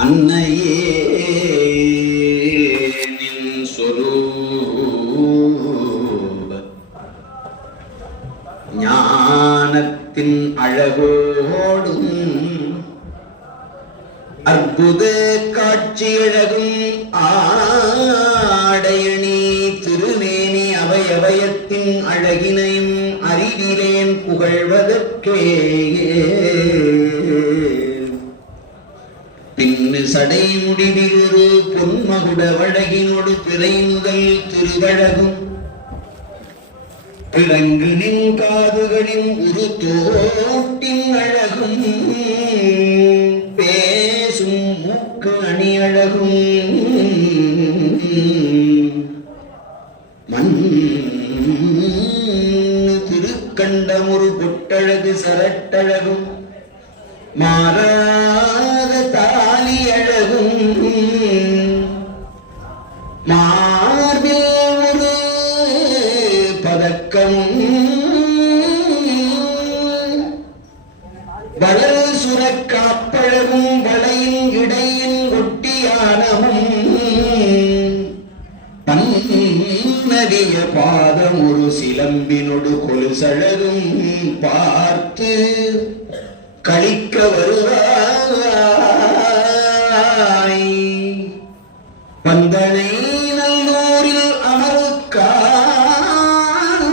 அன்னையே நின் சொரூப ஞானத்தின் அழகோடும் அற்புத காட்சியழகும் ஆடையணி திருமேனி அவையவயத்தின் அழகினையும் அறிவிலேன் புகழ்வதற்கே. பின்னு சடை முடிவில் ஒரு பொன்மகுட வழகினோடு பிறை முதல் திருவழகும் பிறங்கினின் காதுகளின் ஒரு தோட்டின் அழகும் பேசும் மூக்கு அணி அழகும் மண் திருக்கண்டமுறு பொட்டழகு சரட்டழகும் மாறாத தாலி அழகும் மார்பில் ஒரு பதக்கமும் வளர் சுரக்காப்பழகும் வளையின் இடையின் ஒட்டியானமும் பன்னதிய பாதம் ஒரு சிலம்பினொடு கொலுசழகும் பார்த்து கழிக்க வருவாய். வந்தனை நல்லூரில்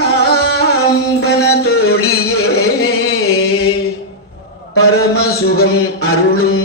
அமருக்காம்பன தோழியே பரமசுகம் அருளும்